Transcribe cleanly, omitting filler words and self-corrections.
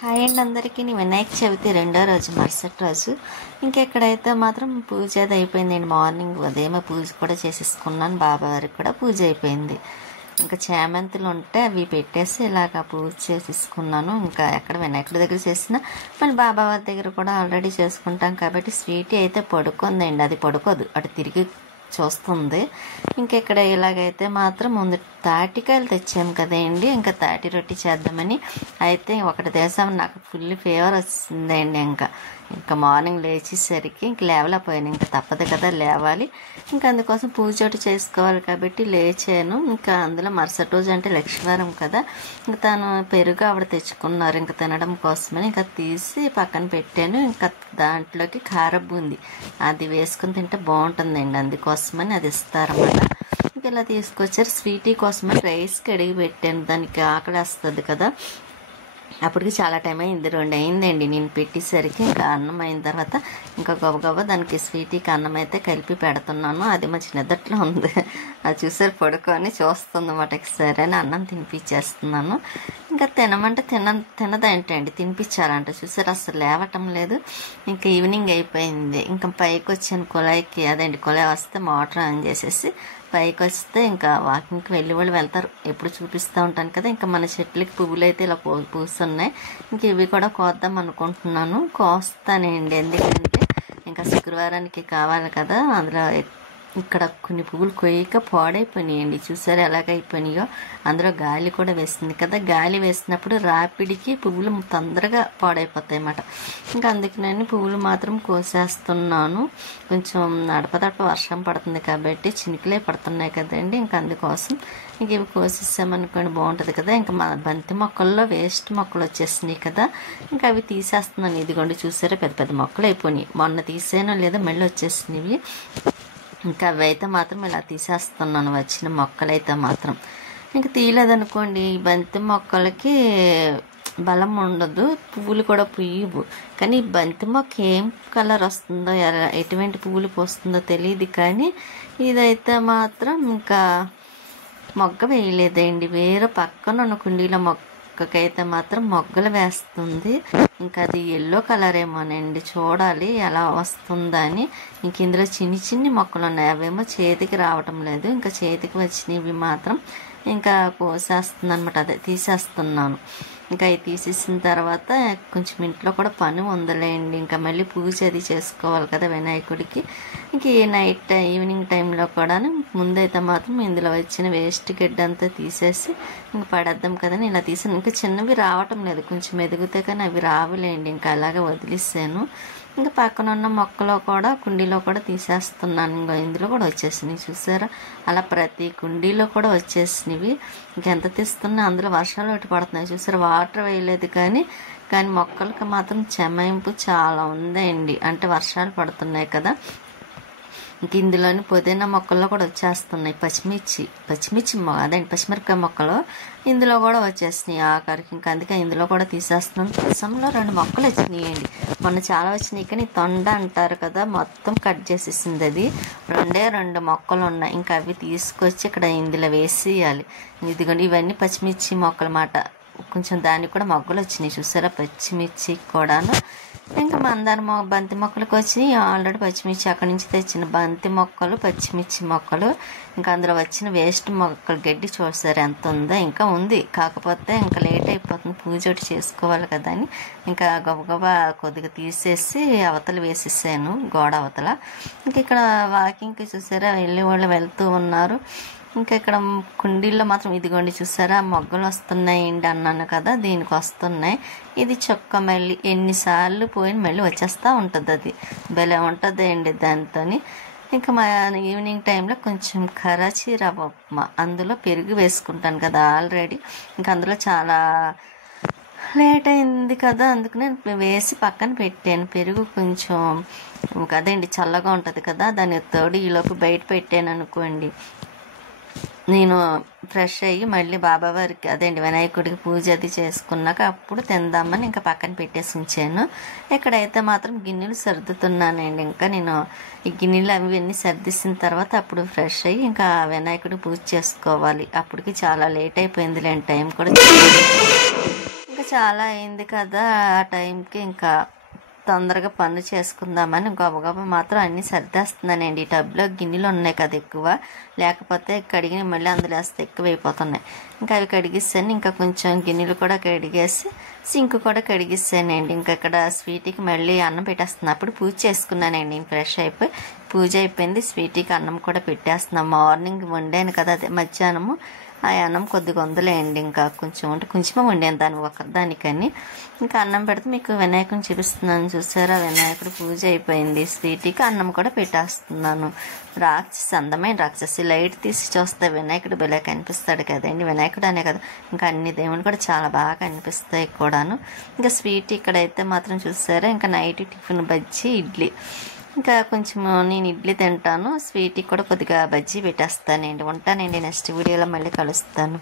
Hi అండి అందరికీ. వినాయక చవితి రెండో రోజు మరుసటి రోజు ఇంకెక్కడైతే మాత్రం పూజ అది అయిపోయిందండి. మార్నింగ్ ఉదయమే పూజ కూడా చేసేసుకున్నాను. బాబావారికి కూడా పూజ అయిపోయింది. ఇంకా చేమంతులు ఉంటే అవి పెట్టేసి ఇలాగ పూజ చేసేసుకున్నాను. ఇంకా ఎక్కడ వినాయకుడి దగ్గర చేసినా మళ్ళీ బాబావారి దగ్గర కూడా ఆల్రెడీ చేసుకుంటాం కాబట్టి స్వీటీ అయితే పడుకుందండి. అది పడుకోదు, అటు తిరిగి చూస్తుంది. ఇంకెక్కడ ఇలాగైతే మాత్రం ముందు తాటికాయలు తెచ్చాము కదండి, ఇంకా తాటి రొట్టి చేద్దామని అయితే ఒకటి దేశం నాకు ఫుల్ ఫీవర్ వచ్చిందండి. ఇంకా మార్నింగ్ లేచేసరికి ఇంక లేవలేకపోయాను. ఇంకా తప్పదు కదా, లేవాలి. ఇంకా అందుకోసం పూజ ఒకటి చేసుకోవాలి కాబట్టి లేచాను. ఇంకా అందులో మరుసటి రోజు అంటే లక్ష్మీవారం కదా, ఇంకా తను పెరుగు ఆవిడ తెచ్చుకున్నారు ఇంకా తినడం కోసమని ఇంకా తీసి పక్కన పెట్టాను. ఇంకా దాంట్లోకి కారం బూంది అది వేసుకుని తింటే బాగుంటుందండి, అందుకోసమని అది ఇస్తారన్నమాట. ఇంకా ఇలా తీసుకొచ్చారు. స్వీటీ కోసమని రైస్ కడిగి పెట్టాను, దానికి ఆకలి వస్తుంది కదా. అప్పటికి చాలా టైం అయింది, 2 అయిందండి నేను పెట్టేసరికి. ఇంకా అన్నం అయిన తర్వాత ఇంకా గబగబా దానికి స్వీటీకి అన్నం అయితే కలిపి పెడుతున్నాను. అది మంచి నిద్రలో ఉంది, అది చూసారు పడుకొని చూస్తుంది అన్నమాట. సరే అని అన్నం తినిపించేస్తున్నాను. ఇంకా తినమంటే తినదేంటండి, తినిపించాలంట. చూసారు అసలు లేవటం లేదు. ఇంకా ఈవినింగ్ అయిపోయింది. ఇంకా పైకి వచ్చాను కుళాయికి, అదేంటి కుళాయి వస్తే మోటార్ ఆన్ చేసేసి పైకి వస్తే ఇంకా వాకింగ్కి వెళ్ళి వాళ్ళు వెళ్తారు, ఎప్పుడు చూపిస్తూ ఉంటాను కదా. ఇంకా మన చెట్లకి పువ్వులు అయితే ఇలా పూస్తున్నాయి. ఇంక ఇవి కూడా కోద్దాం అనుకుంటున్నాను, కోస్తానండి. ఎందుకంటే ఇంకా శుక్రవారానికి కావాలి కదా. అందులో ఇక్కడ కొన్ని పువ్వులు కొయ్యక పాడైపోయినాయండి. చూసారు ఎలాగైపోయినాయో. అందులో గాలి కూడా వేస్తుంది కదా, గాలి వేసినప్పుడు రాపిడికి పువ్వులు తొందరగా పాడైపోతాయి అన్నమాట. ఇంకా అందుకే నేను పువ్వులు మాత్రం కోసేస్తున్నాను. కొంచెం నడపదడప వర్షం పడుతుంది కాబట్టి చినుకులే పడుతున్నాయి కదండి. ఇంకా అందుకోసం ఇంక ఇవి కోసేసామనుకోండి బాగుంటుంది కదా. ఇంకా మా బంతి మొక్కల్లో వేస్ట్ మొక్కలు వచ్చేసినాయి కదా, ఇంకా అవి తీసేస్తున్నాను. ఇదిగోండి చూసారా పెద్ద పెద్ద మొక్కలు అయిపోయినాయి. మొన్న తీసేనో లేదో మళ్ళీ వచ్చేసినవి. ఇంకా అవి అయితే మాత్రం ఇలా తీసేస్తున్నాను, వచ్చిన మొక్కలైతే మాత్రం. ఇంకా తీయలేదనుకోండి ఈ బంతి మొక్కలకి బలం ఉండదు, పువ్వులు కూడా పుయ్యవు. కానీ ఈ బంతి మొక్క ఏం కలర్ వస్తుందో ఎటువంటి పువ్వులు పోస్తుందో తెలియదు. కానీ ఇదైతే మాత్రం ఇంకా మొగ్గ వేయలేదండి. వేరే పక్కన ఉన్న కుండీలో మొక్కకైతే మాత్రం మొగ్గలు వేస్తుంది. ఇంకా అది ఎల్లో కలర్ ఏమోనండి, చూడాలి ఎలా వస్తుందని. ఇంక ఇందులో చిన్ని చిన్ని మొక్కలు ఉన్నాయి, అవేమో చేతికి రావటం లేదు. ఇంకా చేతికి వచ్చినవి మాత్రం ఇంకా కోసేస్తుంది అనమాట, అదే తీసేస్తున్నాను. ఇంకా అవి తీసేసిన తర్వాత కొంచెం ఇంట్లో కూడా పని ఉందలేండి. ఇంకా మళ్ళీ పూజ అది చేసుకోవాలి కదా వినాయకుడికి. ఇంక ఈవినింగ్ టైంలో కూడా ముందైతే మాత్రం ఇందులో వచ్చిన వేస్ట్ గడ్డ అంతా తీసేసి ఇంకా పడేద్దాం కదని ఇలా తీసాను. ఇంకా చిన్నవి రావటం లేదు, కొంచెం ఎదిగితే కానీ అవి రావులేండి. ఇంకా అలాగే వదిలేసాను. ఇంకా పక్కన ఉన్న మొక్కలో కూడా కుండీలో కూడా తీసేస్తున్నాను. ఇంకా ఇందులో కూడా వచ్చేసినాయి చూసారా, అలా ప్రతి కుండీలో కూడా వచ్చేసినవి. ఇంకెంత తీస్తున్నా అందులో వర్షాలు ఒకటి పడుతున్నాయి చూసారా. వాటర్ వేయలేదు కానీ మొక్కలకి మాత్రం చెమాయింపు చాలా ఉందండి, అంటే వర్షాలు పడుతున్నాయి కదా. ఇంక ఇందులోని పుదీనా మొక్కల్లో కూడా వచ్చేస్తున్నాయి. పచ్చిమిర్చి అదేంటి పచ్చిమిరపకాయ మొక్కలు ఇందులో కూడా వచ్చేసినాయి ఆఖరికి. ఇంకా అందుకే ఇందులో కూడా తీసేస్తున్నాను. రసంలో 2 మొక్కలు వచ్చినాయండి, మొన్న చాలా వచ్చినాయి కానీ తొండ అంటారు కదా, మొత్తం కట్ చేసేసింది అది. 2 మొక్కలు ఉన్నాయి. ఇంకా అవి తీసుకొచ్చి ఇక్కడ ఇందులో వేసేయాలి. ఇదిగోండి ఇవన్నీ పచ్చిమిర్చి మొక్కలు మాట. కొంచెం దానికి కూడా మొగ్గలు వచ్చినాయి చూసారా, పచ్చిమిర్చి కూడాను. ఇంకా మందార బంతి మొక్కలకు వచ్చి ఆల్రెడీ పచ్చిమిర్చి అక్కడి నుంచి తెచ్చిన బంతి మొక్కలు, పచ్చిమిర్చి మొక్కలు. ఇంకా అందులో వచ్చిన వేస్ట్ మొక్కలు గడ్డి చూసారు ఎంత ఉందో. ఇంకా ఉంది, కాకపోతే ఇంకా లేట్ అయిపోతుంది, పూజ ఒకటి చేసుకోవాలి కదా అని ఇంకా గబగబా కొద్దిగా తీసేసి అవతల వేసేసాను, గోడ అవతల. ఇంక ఇక్కడ వాకింగ్కి చూసారా వెళ్ళే వాళ్ళు వెళ్తూ ఉన్నారు. ఇంకా ఇక్కడ కుండీల్లో మాత్రం ఇదిగోండి చూసారా మొగ్గలు వస్తున్నాయండి అన్నాను కదా, దీనికి వస్తున్నాయి. ఇది చొక్క మళ్ళీ ఎన్నిసార్లు పోయిన మళ్ళీ వచ్చేస్తూ ఉంటుంది, అది భలే ఉంటుంది అండి దాంతో. ఇంకా మా ఈవినింగ్ టైంలో కొంచెం కరాచీ రవ్వ ఉప్మా, అందులో పెరుగు వేసుకుంటాను కదా ఆల్రెడీ. ఇంకా అందులో చాలా లేట్ అయింది కదా, అందుకనే వేసి పక్కన పెట్టాను. పెరుగు కొంచెం అదేంటి చల్లగా ఉంటుంది కదా, దాని తోడు ఈలోపు బయట పెట్టాను అనుకోండి. నేను ఫ్రెష్ అయ్యి మళ్ళీ బాబావారికి అదేంటి వినాయకుడికి పూజ అది చేసుకున్నాక అప్పుడు తిందామని ఇంకా పక్కన పెట్టేసి ఉంచాను. ఇక్కడైతే మాత్రం గిన్నెలు సర్దుతున్నానండి. ఇంకా నేను ఈ గిన్నెలు అన్నీ సర్దిసిన తర్వాత అప్పుడు ఫ్రెష్ అయ్యి ఇంకా వినాయకుడికి పూజ చేసుకోవాలి. అప్పటికి చాలా లేట్ అయిపోయింది లేండి, టైం కూడా ఇంకా చాలా అయింది కదా, ఆ టైంకి ఇంకా తొందరగా పనులు చేసుకుందామని గబగబా మాత్రం అన్నీ సర్దేస్తున్నానండి. ఈ టబ్లో గిన్నెలు ఉన్నాయి కదా ఎక్కువ, లేకపోతే కడిగిన మళ్ళీ అందులో వేస్తే ఎక్కువ అయిపోతున్నాయి. ఇంకా అవి కడిగిస్తాను. ఇంకా కొంచెం గిన్నెలు కూడా కడిగేసి సింక్ కూడా కడిగిస్తానండి. ఇంకా ఇక్కడ స్వీట్కి మళ్ళీ అన్నం పెట్టేస్తున్నాను. అప్పుడు పూజ చేసుకున్నానండి. ఫ్రెష్ అయిపోయి పూజ అయిపోయింది. స్వీట్కి అన్నం కూడా పెట్టేస్తున్నాను. మార్నింగ్ వండాను కదా, అదే మధ్యాహ్నము ఆ అన్నం కొద్దిగా వందలేయండి. ఇంకా కొంచెం అంటే కొంచెమే వండాను దానికని. ఇంకా అన్నం పెడితే మీకు వినాయకుని చూపిస్తున్నాను చూసారా, వినాయకుడు పూజ అయిపోయింది. స్వీట్కి అన్నం కూడా పెట్టేస్తున్నాను. అందమైన రాక్షసి లైట్ తీసి చూస్తే వినాయకుడు భలే కనిపిస్తాడు కదండి. వినాయకుడు అనే కదా, ఇంకా అన్ని దేవుని కూడా చాలా బాగా కనిపిస్తాయి కూడాను. ఇంకా స్వీట్ ఇక్కడైతే మాత్రం చూసారా, ఇంకా నైట్ టిఫిన్ బజ్జీ ఇడ్లీ. ఇంకా కొంచెం నేను ఇడ్లీ తింటాను, స్వీట్కి కూడా కొద్దిగా బజ్జీ పెట్టేస్తానండి. ఉంటానండి, నెక్స్ట్ వీడియోలో మళ్ళీ కలుస్తాను.